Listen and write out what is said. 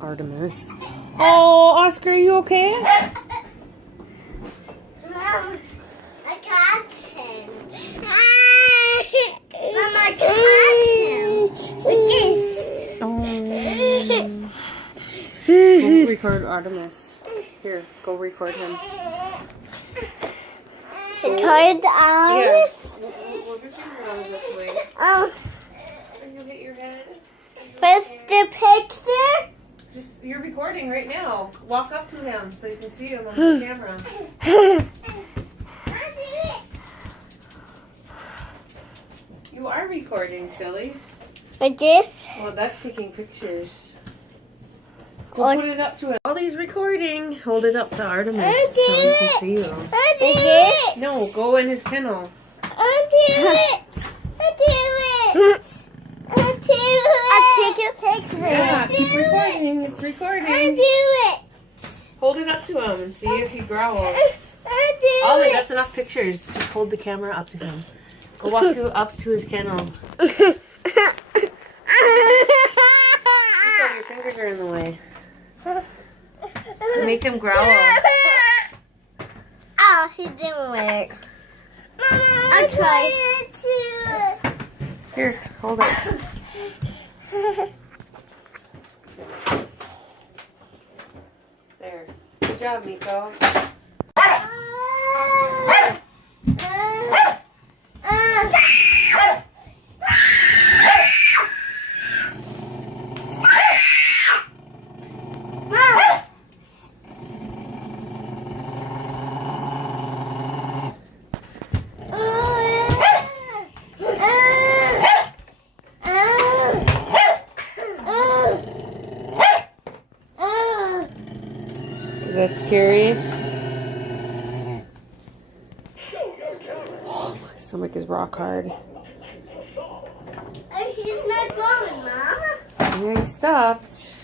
Artemis. Oh, Oscar, are you okay? Mom, I got him. Mom, I got him. With this. Oh. Go record Artemis. Here, go record him. Record Yeah. ours? Move your finger on this way. Oh, And you'll hit your head. first the picture? Just, you're recording right now. Walk up to him so you can see him on the camera. You are recording, silly. With this? Well, that's taking pictures. Go put it up to him. While he's recording, hold it up to Artemis so he can see you. With this? No, go in his kennel. I do it. I take a picture. Yeah, keep recording. It's recording. I do it. Hold it up to him and see if he growls. I do Ollie, it. that's enough pictures. Just hold the camera up to him. Go walk up to his kennel. Nico, your fingers are in the way. Make him growl. Oh, he didn't work. I tried. Here, hold it. There. Good job, Nico. Is that scary? Oh, my stomach is rock hard. He's not going, Mom. Yeah, he stopped.